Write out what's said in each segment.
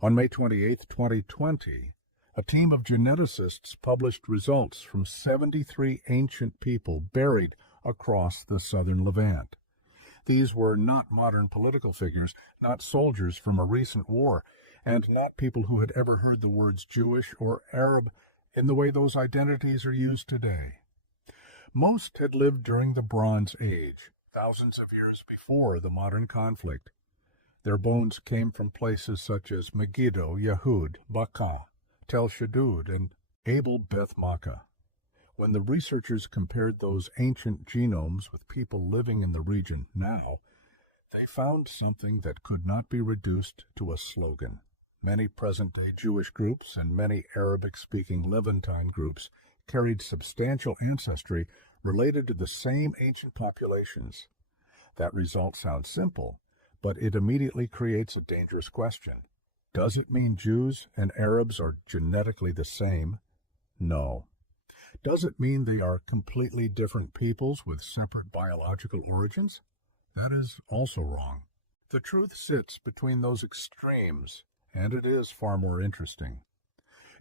On May 28, 2020, a team of geneticists published results from 73 ancient people buried across the southern Levant. These were not modern political figures, not soldiers from a recent war, and not people who had ever heard the words Jewish or Arab in the way those identities are used today. Most had lived during the Bronze Age, thousands of years before the modern conflict. Their bones came from places such as Megiddo, Yahud, Baka, Tel Shaddud, and Abel Beth Makkah. When the researchers compared those ancient genomes with people living in the region now, they found something that could not be reduced to a slogan. Many present-day Jewish groups and many Arabic-speaking Levantine groups carried substantial ancestry related to the same ancient populations. That result sounds simple, but it immediately creates a dangerous question. Does it mean Jews and Arabs are genetically the same? No. Does it mean they are completely different peoples with separate biological origins? That is also wrong. The truth sits between those extremes, and it is far more interesting.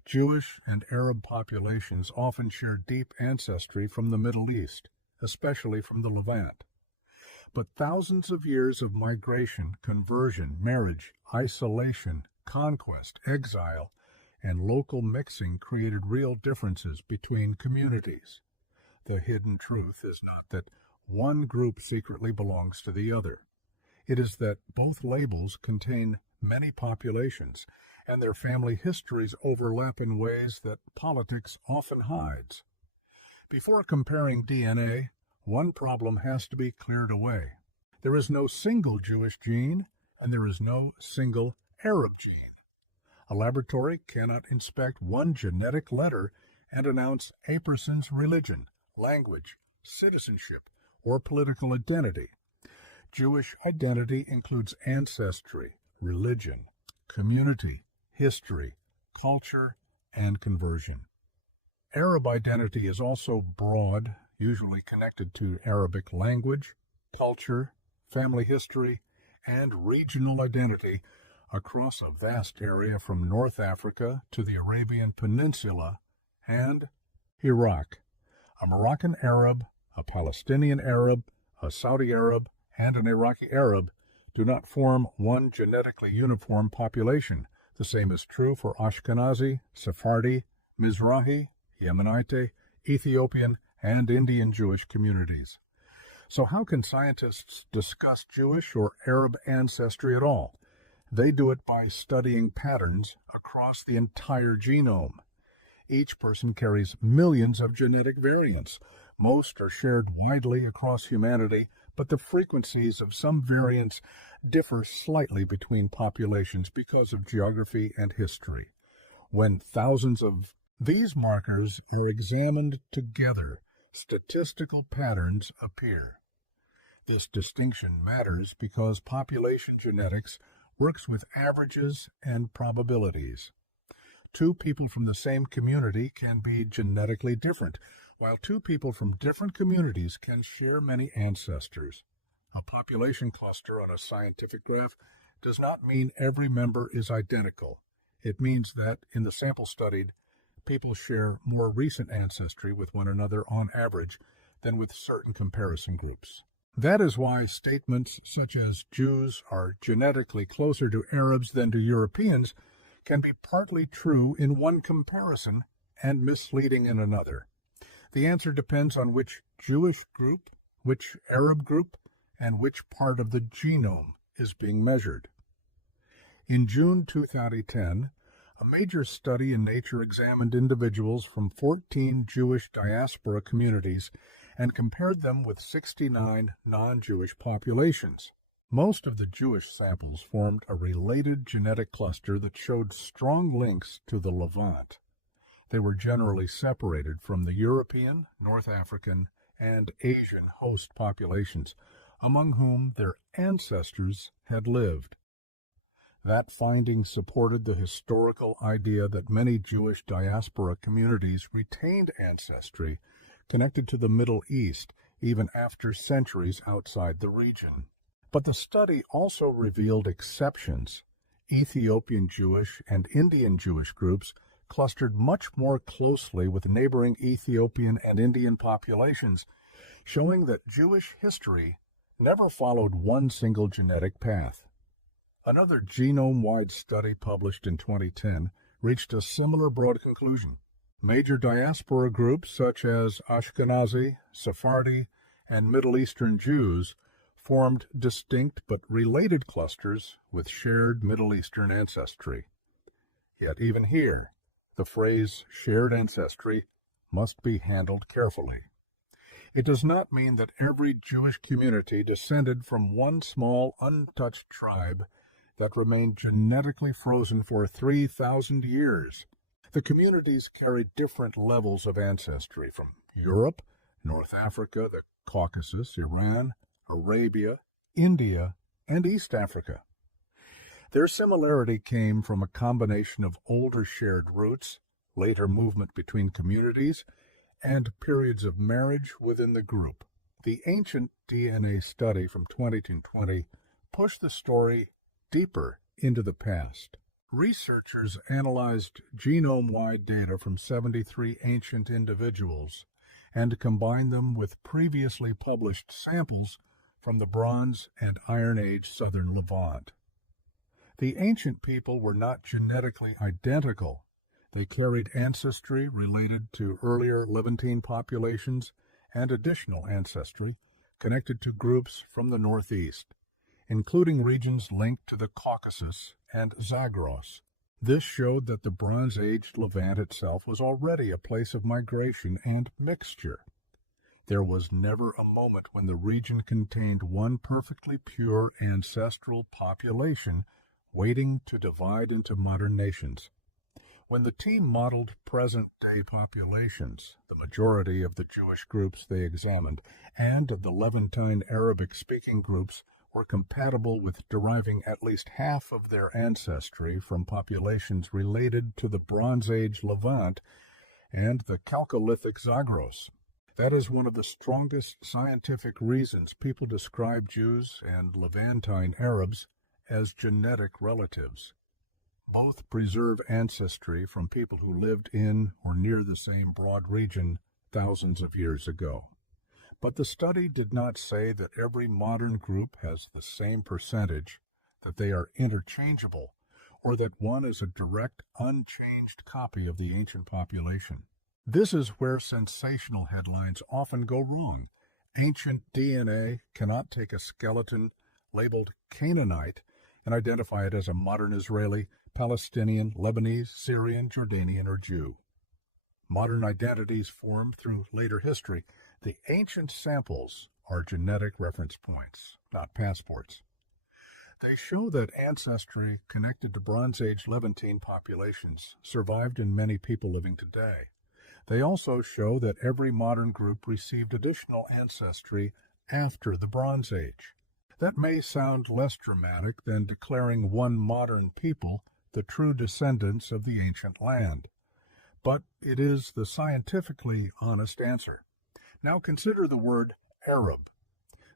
Jewish and Arab populations often share deep ancestry from the Middle East, especially from the Levant. But thousands of years of migration, conversion, marriage, isolation, conquest, exile, and local mixing created real differences between communities. The hidden truth is not that one group secretly belongs to the other. It is that both labels contain many populations, and their family histories overlap in ways that politics often hides. Before comparing DNA, one problem has to be cleared away. There is no single Jewish gene, and there is no single Arab gene. A laboratory cannot inspect one genetic letter and announce a person's religion, language, citizenship, or political identity. Jewish identity includes ancestry, religion, community, history, culture, and conversion. Arab identity is also broad, usually connected to Arabic language, culture, family history, and regional identity across a vast area from North Africa to the Arabian Peninsula and Iraq. A Moroccan Arab, a Palestinian Arab, a Saudi Arab, and an Iraqi Arab do not form one genetically uniform population. The same is true for Ashkenazi, Sephardi, Mizrahi, Yemenite, Ethiopian, and Indian Jewish communities. So how can scientists discuss Jewish or Arab ancestry at all? They do it by studying patterns across the entire genome. Each person carries millions of genetic variants. Most are shared widely across humanity, but the frequencies of some variants differ slightly between populations because of geography and history. When thousands of these markers are examined together, statistical patterns appear. This distinction matters because population genetics works with averages and probabilities. Two people from the same community can be genetically different, while two people from different communities can share many ancestors. A population cluster on a scientific graph does not mean every member is identical. It means that, in the sample studied, people share more recent ancestry with one another on average than with certain comparison groups. That is why statements such as Jews are genetically closer to Arabs than to Europeans can be partly true in one comparison and misleading in another. The answer depends on which Jewish group, which Arab group, and which part of the genome is being measured. In June 2010, a major study in Nature examined individuals from 14 Jewish diaspora communities and compared them with 69 non-Jewish populations. Most of the Jewish samples formed a related genetic cluster that showed strong links to the Levant. They were generally separated from the European, North African, and Asian host populations, among whom their ancestors had lived. That finding supported the historical idea that many Jewish diaspora communities retained ancestry connected to the Middle East even after centuries outside the region. But the study also revealed exceptions. Ethiopian Jewish and Indian Jewish groups clustered much more closely with neighboring Ethiopian and Indian populations, showing that Jewish history never followed one single genetic path. Another genome-wide study published in 2010 reached a similar broad conclusion. Major diaspora groups such as Ashkenazi, Sephardi, and Middle Eastern Jews formed distinct but related clusters with shared Middle Eastern ancestry. Yet even here, the phrase shared ancestry must be handled carefully. It does not mean that every Jewish community descended from one small, untouched tribe that remained genetically frozen for 3,000 years. The communities carried different levels of ancestry from Europe, North Africa, the Caucasus, Iran, Arabia, India, and East Africa. Their similarity came from a combination of older shared roots, later movement between communities, and periods of marriage within the group. The ancient DNA study from 2020 pushed the story deeper into the past. Researchers analyzed genome-wide data from 73 ancient individuals and combined them with previously published samples from the Bronze and Iron Age southern Levant. The ancient people were not genetically identical. They carried ancestry related to earlier Levantine populations and additional ancestry connected to groups from the northeast, including regions linked to the Caucasus and Zagros. This showed that the Bronze Age Levant itself was already a place of migration and mixture. There was never a moment when the region contained one perfectly pure ancestral population waiting to divide into modern nations. When the team modeled present-day populations, the majority of the Jewish groups they examined and of the Levantine Arabic-speaking groups were compatible with deriving at least half of their ancestry from populations related to the Bronze Age Levant and the Chalcolithic Zagros. That is one of the strongest scientific reasons people describe Jews and Levantine Arabs as genetic relatives. Both preserve ancestry from people who lived in or near the same broad region thousands of years ago. But the study did not say that every modern group has the same percentage, that they are interchangeable, or that one is a direct, unchanged copy of the ancient population. This is where sensational headlines often go wrong. Ancient DNA cannot take a skeleton labeled Canaanite and identify it as a modern Israeli, Palestinian, Lebanese, Syrian, Jordanian, or Jew. Modern identities form through later history. The ancient samples are genetic reference points, not passports. They show that ancestry connected to Bronze Age Levantine populations survived in many people living today. They also show that every modern group received additional ancestry after the Bronze Age. That may sound less dramatic than declaring one modern people the true descendants of the ancient land, but it is the scientifically honest answer. Now consider the word Arab.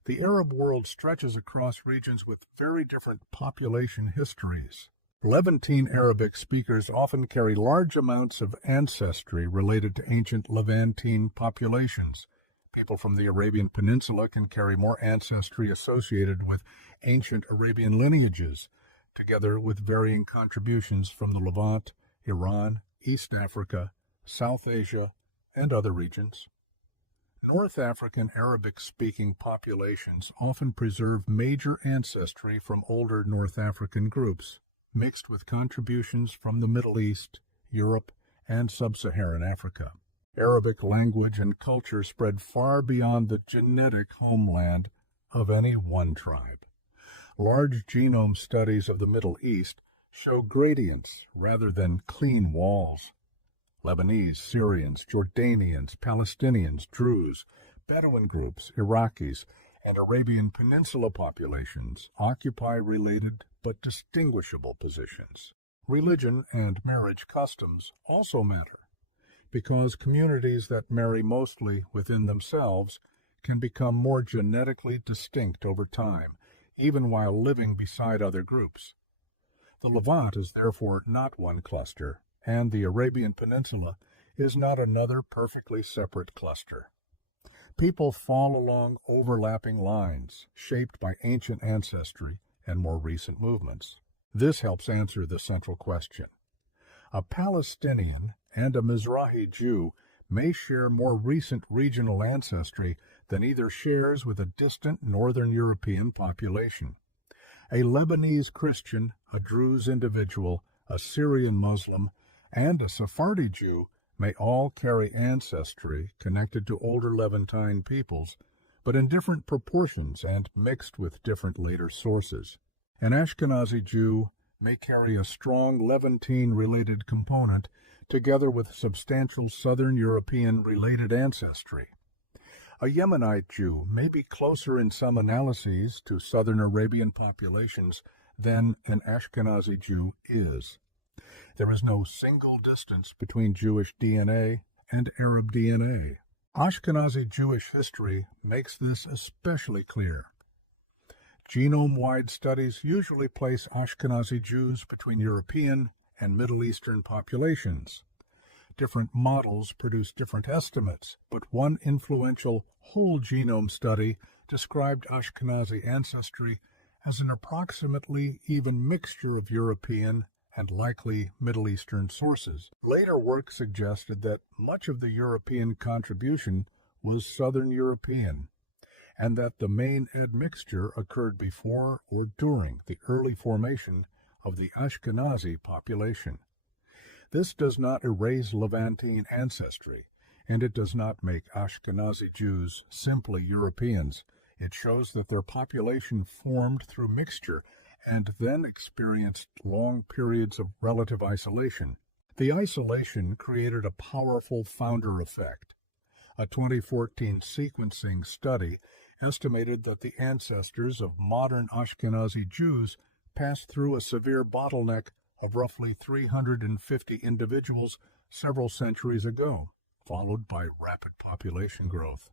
The Arab world stretches across regions with very different population histories. Levantine Arabic speakers often carry large amounts of ancestry related to ancient Levantine populations. People from the Arabian Peninsula can carry more ancestry associated with ancient Arabian lineages, together with varying contributions from the Levant, Iran, East Africa, South Asia, and other regions. North African Arabic-speaking populations often preserve major ancestry from older North African groups, mixed with contributions from the Middle East, Europe, and Sub-Saharan Africa. Arabic language and culture spread far beyond the genetic homeland of any one tribe. Large genome studies of the Middle East show gradients rather than clean walls. Lebanese, Syrians, Jordanians, Palestinians, Druze, Bedouin groups, Iraqis, and Arabian Peninsula populations occupy related but distinguishable positions. Religion and marriage customs also matter, because communities that marry mostly within themselves can become more genetically distinct over time, even while living beside other groups. The Levant is therefore not one cluster, and the Arabian Peninsula is not another perfectly separate cluster. People fall along overlapping lines, shaped by ancient ancestry and more recent movements. This helps answer the central question. A Palestinian and a Mizrahi Jew may share more recent regional ancestry than either shares with a distant northern European population. A Lebanese Christian, a Druze individual, a Syrian Muslim, and a Sephardi Jew may all carry ancestry connected to older Levantine peoples, but in different proportions and mixed with different later sources. An Ashkenazi Jew may carry a strong Levantine-related component together with substantial Southern European-related ancestry. A Yemenite Jew may be closer in some analyses to Southern Arabian populations than an Ashkenazi Jew is. There is no single distance between Jewish DNA and Arab DNA. Ashkenazi Jewish history makes this especially clear. Genome-wide studies usually place Ashkenazi Jews between European and Middle Eastern populations. Different models produce different estimates, but one influential whole genome study described Ashkenazi ancestry as an approximately even mixture of European and likely Middle Eastern sources. Later work suggested that much of the European contribution was Southern European, and that the main admixture occurred before or during the early formation of the Ashkenazi population. This does not erase Levantine ancestry, and it does not make Ashkenazi Jews simply Europeans. It shows that their population formed through mixture and then experienced long periods of relative isolation. The isolation created a powerful founder effect. A 2014 sequencing study estimated that the ancestors of modern Ashkenazi Jews passed through a severe bottleneck of roughly 350 individuals several centuries ago, followed by rapid population growth.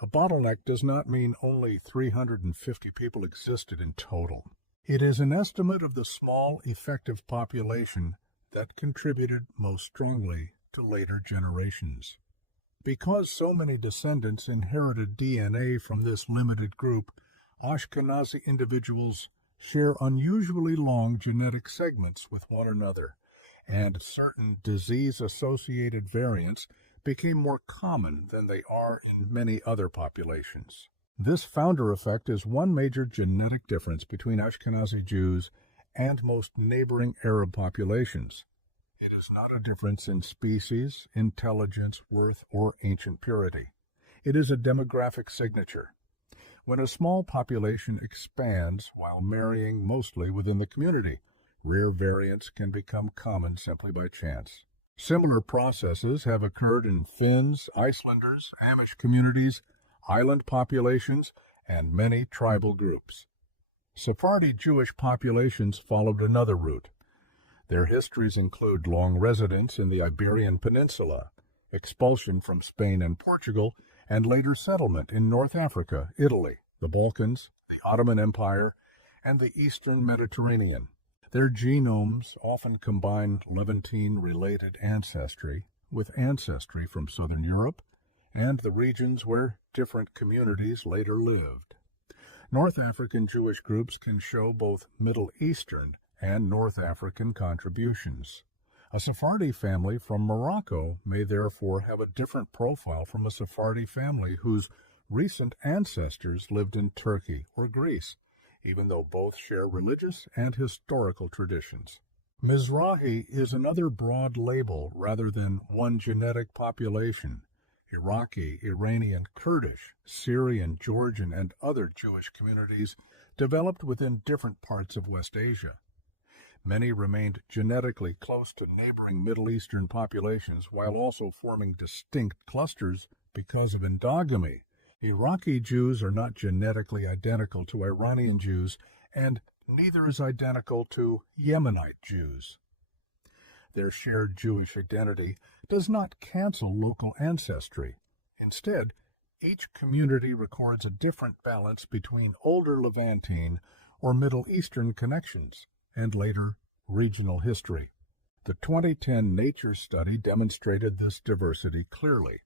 A bottleneck does not mean only 350 people existed in total. It is an estimate of the small effective population that contributed most strongly to later generations. Because so many descendants inherited DNA from this limited group, Ashkenazi individuals share unusually long genetic segments with one another, and certain disease-associated variants became more common than they are in many other populations. This founder effect is one major genetic difference between Ashkenazi Jews and most neighboring Arab populations. It is not a difference in species, intelligence, worth, or ancient purity. It is a demographic signature. When a small population expands while marrying mostly within the community, rare variants can become common simply by chance. Similar processes have occurred in Finns, Icelanders, Amish communities, island populations, and many tribal groups. Sephardi Jewish populations followed another route. Their histories include long residence in the Iberian Peninsula, expulsion from Spain and Portugal, and later settlement in North Africa, Italy, the Balkans, the Ottoman Empire, and the Eastern Mediterranean. Their genomes often combine Levantine-related ancestry with ancestry from Southern Europe and the regions where different communities later lived. North African Jewish groups can show both Middle Eastern and North African contributions. A Sephardi family from Morocco may therefore have a different profile from a Sephardi family whose recent ancestors lived in Turkey or Greece, even though both share religious and historical traditions. Mizrahi is another broad label rather than one genetic population. Iraqi, Iranian, Kurdish, Syrian, Georgian, and other Jewish communities developed within different parts of West Asia. Many remained genetically close to neighboring Middle Eastern populations while also forming distinct clusters because of endogamy. Iraqi Jews are not genetically identical to Iranian Jews, and neither is identical to Yemenite Jews. Their shared Jewish identity does not cancel local ancestry. Instead, each community records a different balance between older Levantine or Middle Eastern connections and later regional history. The 2010 Nature study demonstrated this diversity clearly.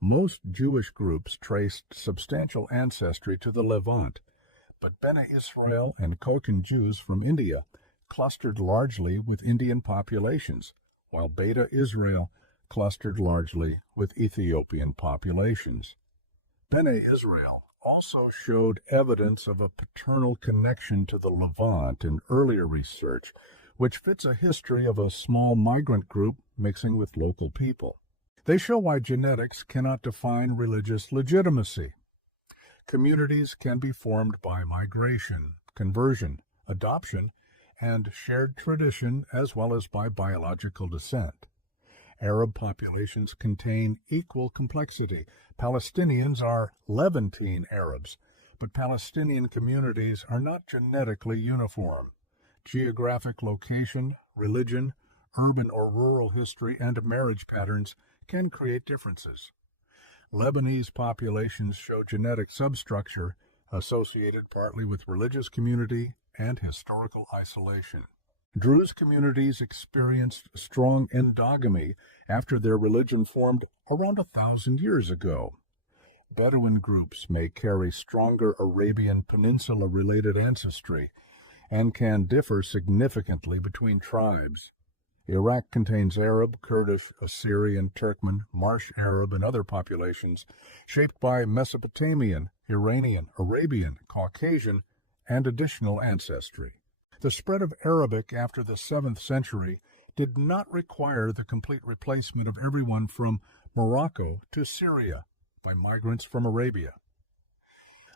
Most Jewish groups traced substantial ancestry to the Levant, but Bene Israel and Kokan Jews from India clustered largely with Indian populations, while Beta Israel clustered largely with Ethiopian populations. Bene Israel also showed evidence of a paternal connection to the Levant in earlier research, which fits a history of a small migrant group mixing with local people. They show why genetics cannot define religious legitimacy. Communities can be formed by migration, conversion, adoption, and shared tradition, as well as by biological descent. Arab populations contain equal complexity. Palestinians are Levantine Arabs, but Palestinian communities are not genetically uniform. Geographic location, religion, urban or rural history, and marriage patterns can create differences. Lebanese populations show genetic substructure associated partly with religious community and historical isolation. Druze communities experienced strong endogamy after their religion formed around 1,000 years ago. Bedouin groups may carry stronger Arabian Peninsula-related ancestry and can differ significantly between tribes. Iraq contains Arab, Kurdish, Assyrian, Turkmen, Marsh Arab, and other populations shaped by Mesopotamian, Iranian, Arabian, Caucasian, and additional ancestry. The spread of Arabic after the 7th century did not require the complete replacement of everyone from Morocco to Syria by migrants from Arabia.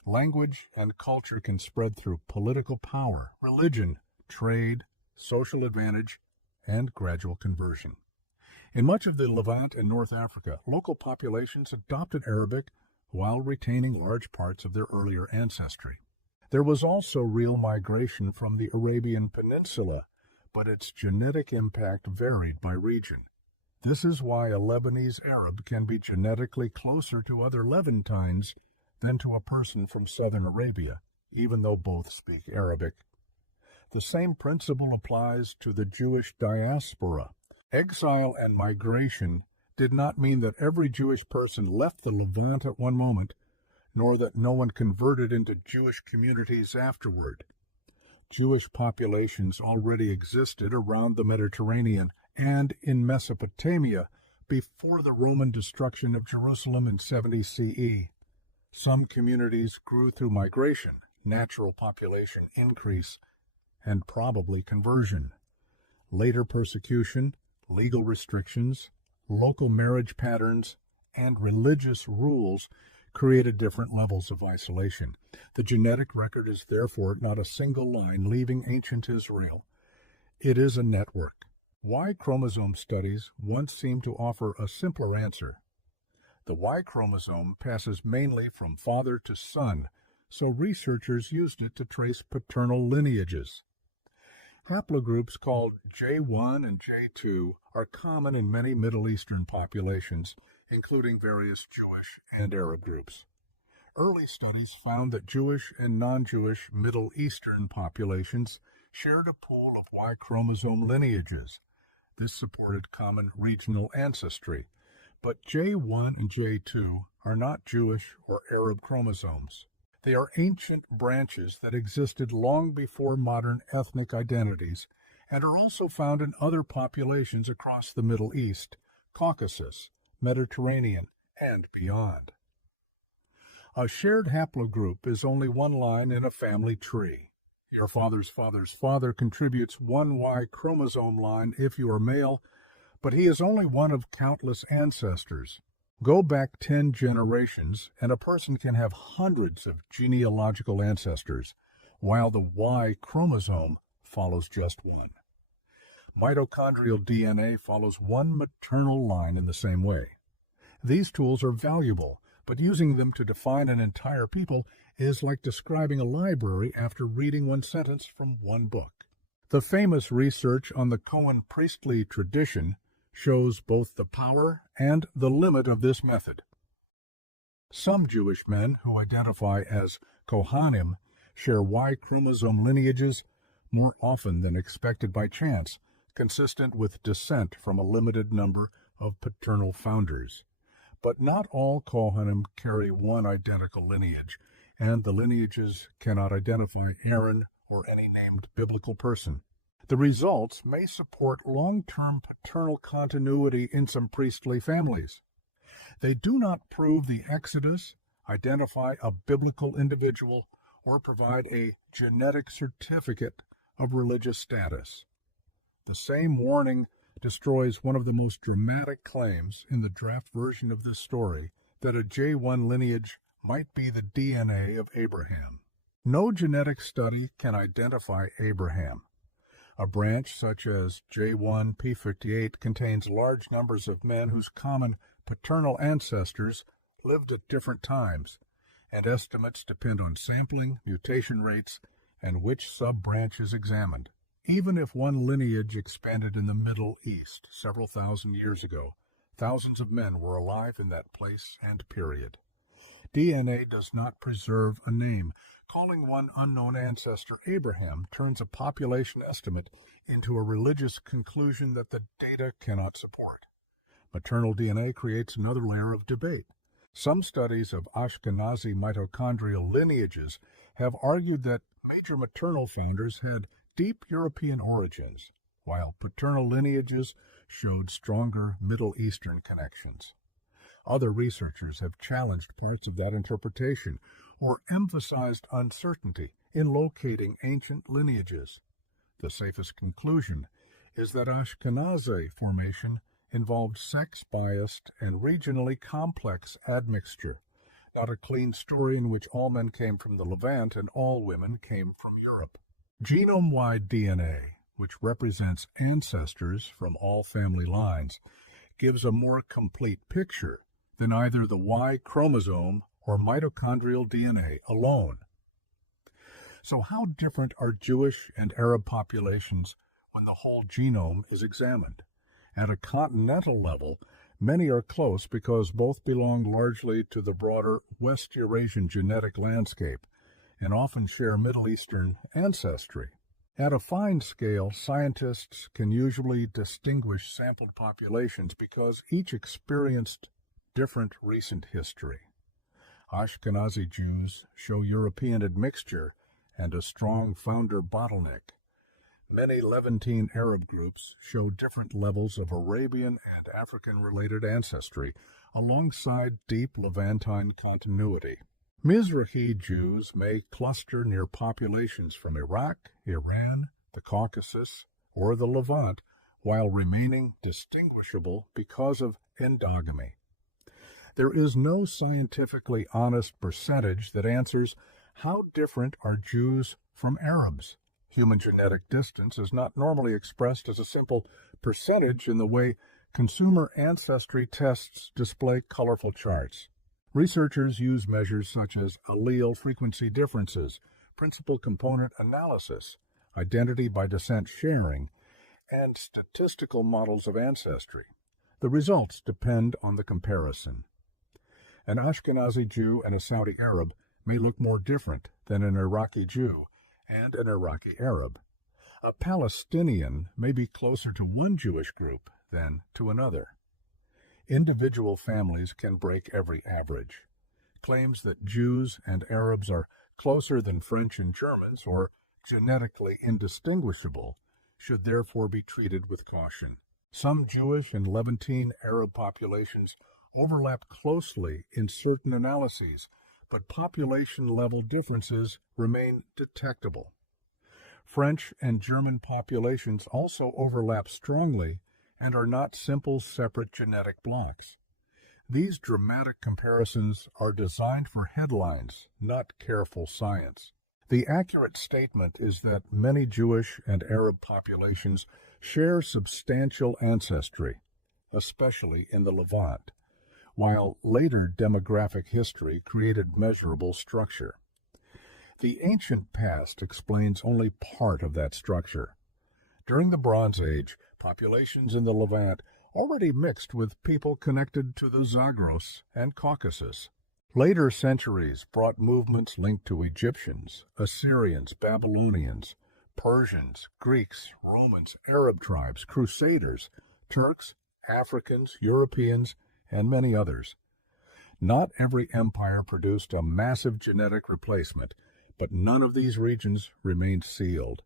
Language and culture can spread through political power, religion, trade, social advantage, and gradual conversion. In much of the Levant and North Africa, local populations adopted Arabic while retaining large parts of their earlier ancestry. There was also real migration from the Arabian Peninsula, but its genetic impact varied by region. This is why a Lebanese Arab can be genetically closer to other Levantines than to a person from southern Arabia, even though both speak Arabic. The same principle applies to the Jewish diaspora. Exile and migration did not mean that every Jewish person left the Levant at one moment, nor that no one converted into Jewish communities afterward. Jewish populations already existed around the Mediterranean and in Mesopotamia before the Roman destruction of Jerusalem in 70 CE. Some communities grew through migration, natural population increase, and probably conversion. Later persecution, legal restrictions, local marriage patterns, and religious rules created different levels of isolation. The genetic record is therefore not a single line leaving ancient Israel. It is a network. Y chromosome studies once seemed to offer a simpler answer. The Y chromosome passes mainly from father to son, so researchers used it to trace paternal lineages. Haplogroups called J1 and J2 are common in many Middle Eastern populations, including various Jewish and Arab groups. Early studies found that Jewish and non-Jewish Middle Eastern populations shared a pool of Y chromosome lineages. This supported common regional ancestry, but J1 and J2 are not Jewish or Arab chromosomes. They are ancient branches that existed long before modern ethnic identities and are also found in other populations across the Middle East, Caucasus, Mediterranean, and beyond. A shared haplogroup is only one line in a family tree. Your father's father's father contributes one Y chromosome line if you are male, but he is only one of countless ancestors. Go back 10 generations, and a person can have hundreds of genealogical ancestors, while the Y chromosome follows just one. Mitochondrial DNA follows one maternal line in the same way. These tools are valuable, but using them to define an entire people is like describing a library after reading one sentence from one book. The famous research on the Cohen priestly tradition shows both the power and the limit of this method. Some Jewish men who identify as Kohanim share Y chromosome lineages more often than expected by chance, consistent with descent from a limited number of paternal founders. But not all Kohanim carry one identical lineage, and the lineages cannot identify Aaron or any named biblical person. The results may support long-term paternal continuity in some priestly families. They do not prove the Exodus, identify a biblical individual, or provide a genetic certificate of religious status. The same warning destroys one of the most dramatic claims in the draft version of this story, that a J1 lineage might be the DNA of Abraham. No genetic study can identify Abraham. A branch such as J1P58 contains large numbers of men whose common paternal ancestors lived at different times, and estimates depend on sampling, mutation rates, and which sub-branch is examined. Even if one lineage expanded in the Middle East several thousand years ago, thousands of men were alive in that place and period. DNA does not preserve a name. Calling one unknown ancestor Abraham turns a population estimate into a religious conclusion that the data cannot support. Maternal DNA creates another layer of debate. Some studies of Ashkenazi mitochondrial lineages have argued that major maternal founders had deep European origins, while paternal lineages showed stronger Middle Eastern connections. Other researchers have challenged parts of that interpretation or emphasized uncertainty in locating ancient lineages. The safest conclusion is that Ashkenazi formation involved sex-biased and regionally complex admixture, not a clean story in which all men came from the Levant and all women came from Europe. Genome-wide DNA, which represents ancestors from all family lines, gives a more complete picture than either the Y chromosome or mitochondrial DNA alone. So how different are Jewish and Arab populations when the whole genome is examined? At a continental level, many are close because both belong largely to the broader West Eurasian genetic landscape and often share Middle Eastern ancestry. At a fine scale, scientists can usually distinguish sampled populations because each experienced different recent history. Ashkenazi Jews show European admixture and a strong founder bottleneck. Many Levantine Arab groups show different levels of Arabian and African-related ancestry, alongside deep Levantine continuity. Mizrahi Jews may cluster near populations from Iraq, Iran, the Caucasus, or the Levant, while remaining distinguishable because of endogamy. There is no scientifically honest percentage that answers how different are Jews from Arabs. Human genetic distance is not normally expressed as a simple percentage in the way consumer ancestry tests display colorful charts. Researchers use measures such as allele frequency differences, principal component analysis, identity by descent sharing, and statistical models of ancestry. The results depend on the comparison. An Ashkenazi Jew and a Saudi Arab may look more different than an Iraqi Jew and an Iraqi Arab. A Palestinian may be closer to one Jewish group than to another. Individual families can break every average. Claims that Jews and Arabs are closer than French and Germans or genetically indistinguishable should therefore be treated with caution. Some Jewish and Levantine Arab populations overlap closely in certain analyses, but population-level differences remain detectable. French and German populations also overlap strongly and are not simple separate genetic blocks. These dramatic comparisons are designed for headlines, not careful science. The accurate statement is that many Jewish and Arab populations share substantial ancestry, especially in the Levant, while later demographic history created measurable structure. The ancient past explains only part of that structure. During the Bronze Age, populations in the Levant already mixed with people connected to the Zagros and Caucasus. Later centuries brought movements linked to Egyptians, Assyrians, Babylonians, Persians, Greeks, Romans, Arab tribes, Crusaders, Turks, Africans, Europeans, and many others. Not every empire produced a massive genetic replacement, but none of these regions remained sealed.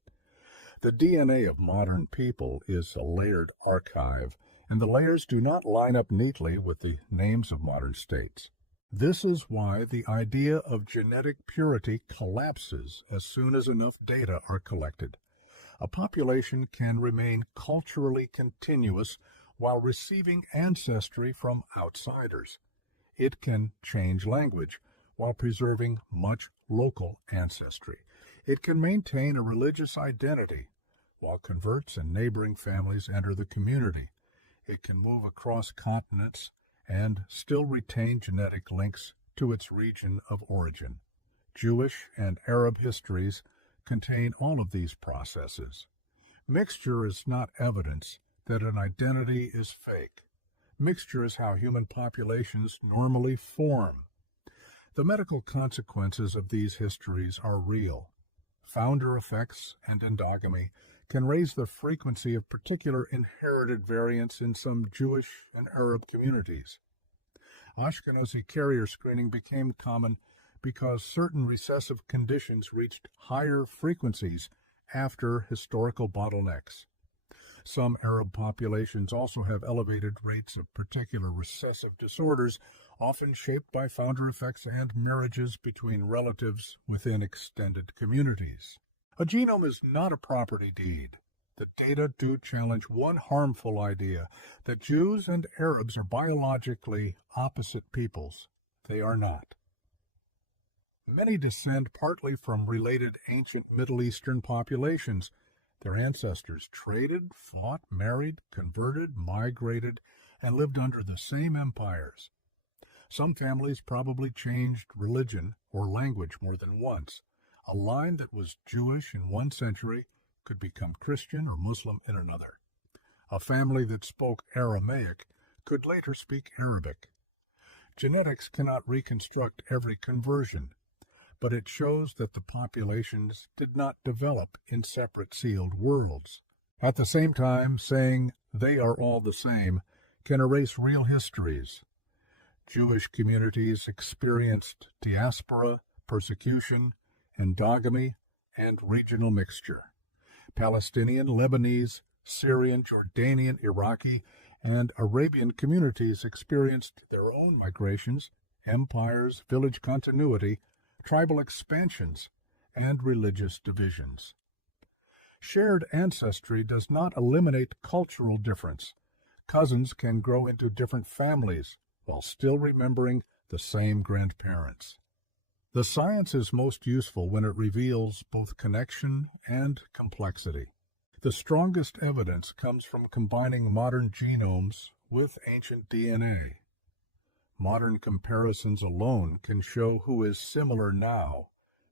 The DNA of modern people is a layered archive, and the layers do not line up neatly with the names of modern states. This is why the idea of genetic purity collapses as soon as enough data are collected. A population can remain culturally continuous while receiving ancestry from outsiders. It can change language while preserving much local ancestry. It can maintain a religious identity while converts and neighboring families enter the community. It can move across continents and still retain genetic links to its region of origin. Jewish and Arab histories contain all of these processes. Mixture is not evidence that an identity is fake. Mixture is how human populations normally form. The medical consequences of these histories are real. Founder effects and endogamy can raise the frequency of particular inherited variants in some Jewish and Arab communities. Ashkenazi carrier screening became common because certain recessive conditions reached higher frequencies after historical bottlenecks. Some Arab populations also have elevated rates of particular recessive disorders, often shaped by founder effects and marriages between relatives within extended communities. A genome is not a property deed. The data do challenge one harmful idea, that Jews and Arabs are biologically opposite peoples. They are not. Many descend partly from related ancient Middle Eastern populations. Their ancestors traded, fought, married, converted, migrated, and lived under the same empires. Some families probably changed religion or language more than once. A line that was Jewish in one century could become Christian or Muslim in another. A family that spoke Aramaic could later speak Arabic. Genetics cannot reconstruct every conversion, but it shows that the populations did not develop in separate sealed worlds. At the same time, saying they are all the same can erase real histories. Jewish communities experienced diaspora, persecution, endogamy, and regional mixture. Palestinian, Lebanese, Syrian, Jordanian, Iraqi, and Arabian communities experienced their own migrations, empires, village continuity, tribal expansions, and religious divisions. Shared ancestry does not eliminate cultural difference. Cousins can grow into different families while still remembering the same grandparents. The science is most useful when it reveals both connection and complexity. The strongest evidence comes from combining modern genomes with ancient DNA. Modern comparisons alone can show who is similar now,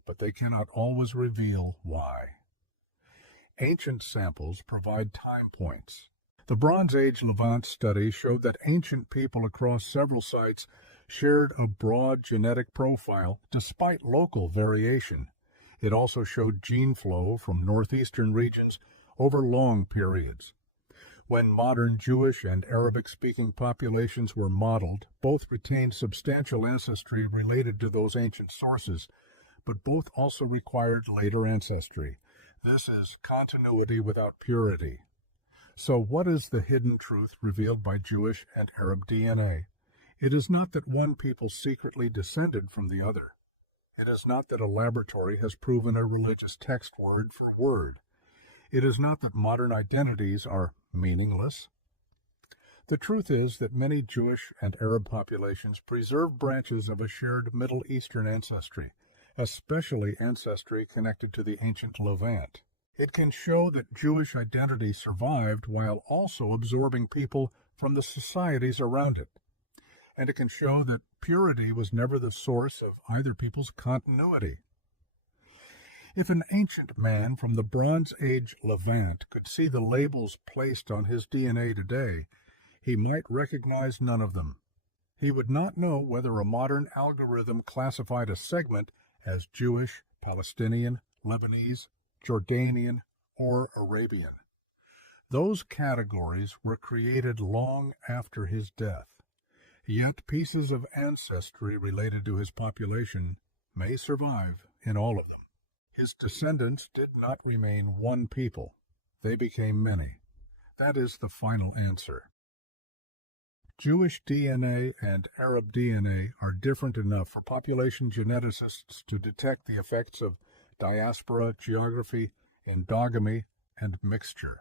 but they cannot always reveal why. Ancient samples provide time points. The Bronze Age Levant study showed that ancient people across several sites shared a broad genetic profile despite local variation. It also showed gene flow from northeastern regions over long periods. When modern Jewish and Arabic-speaking populations were modeled, both retained substantial ancestry related to those ancient sources, but both also required later ancestry. This is continuity without purity. So what is the hidden truth revealed by Jewish and Arab DNA? It is not that one people secretly descended from the other. It is not that a laboratory has proven a religious text word for word. It is not that modern identities are meaningless. The truth is that many Jewish and Arab populations preserve branches of a shared Middle Eastern ancestry, especially ancestry connected to the ancient Levant. It can show that Jewish identity survived while also absorbing people from the societies around it. And it can show that purity was never the source of either people's continuity. If an ancient man from the Bronze Age Levant could see the labels placed on his DNA today, he might recognize none of them. He would not know whether a modern algorithm classified a segment as Jewish, Palestinian, Lebanese, Jordanian, or Arabian. Those categories were created long after his death, yet pieces of ancestry related to his population may survive in all of them. His descendants did not remain one people. They became many. That is the final answer. Jewish DNA and Arab DNA are different enough for population geneticists to detect the effects of diaspora, geography, endogamy, and mixture.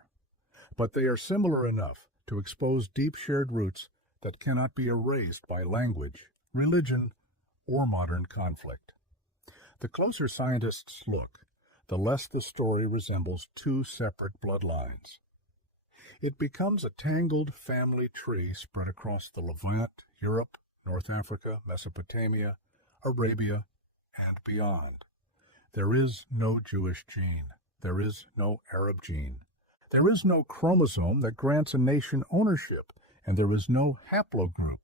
But they are similar enough to expose deep shared roots that cannot be erased by language, religion, or modern conflict. The closer scientists look, the less the story resembles two separate bloodlines. It becomes a tangled family tree spread across the Levant, Europe, North Africa, Mesopotamia, Arabia, and beyond. There is no Jewish gene. There is no Arab gene. There is no chromosome that grants a nation ownership, and there is no haplogroup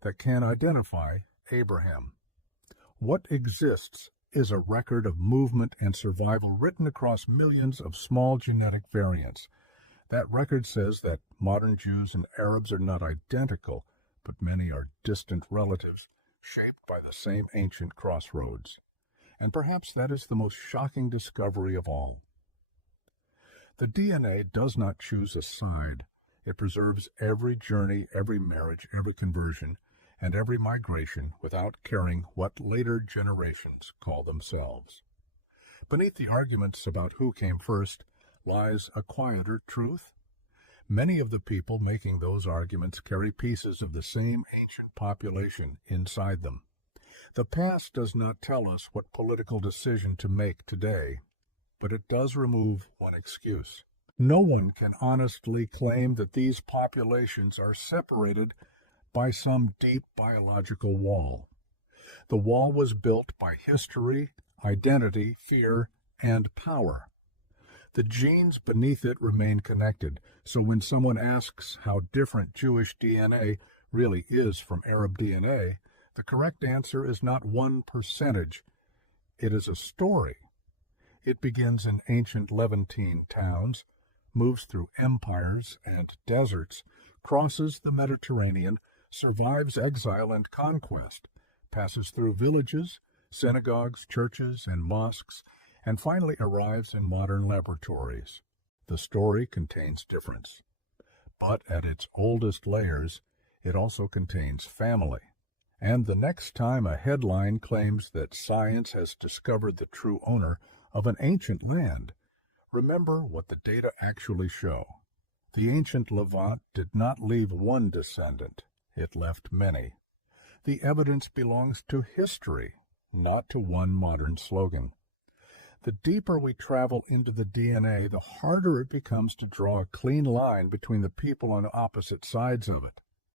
that can identify Abraham. What exists is a record of movement and survival written across millions of small genetic variants. That record says that modern Jews and Arabs are not identical, but many are distant relatives shaped by the same ancient crossroads. And perhaps that is the most shocking discovery of all. The DNA does not choose a side. It preserves every journey, every marriage, every conversion, and every migration without caring what later generations call themselves. Beneath the arguments about who came first lies a quieter truth. Many of the people making those arguments carry pieces of the same ancient population inside them. The past does not tell us what political decision to make today, but it does remove one excuse. No one can honestly claim that these populations are separated by some deep biological wall. The wall was built by history, identity, fear, and power. The genes beneath it remain connected, so when someone asks how different Jewish DNA really is from Arab DNA, the correct answer is not one percentage. It is a story. It begins in ancient Levantine towns, moves through empires and deserts, crosses the Mediterranean, survives exile and conquest, passes through villages, synagogues, churches, and mosques, and finally arrives in modern laboratories. The story contains difference. But at its oldest layers, it also contains family. And the next time a headline claims that science has discovered the true owner of an ancient land, remember what the data actually show. The ancient Levant did not leave one descendant. It left many. The evidence belongs to history, not to one modern slogan. The deeper we travel into the DNA, the harder it becomes to draw a clean line between the people on opposite sides of it.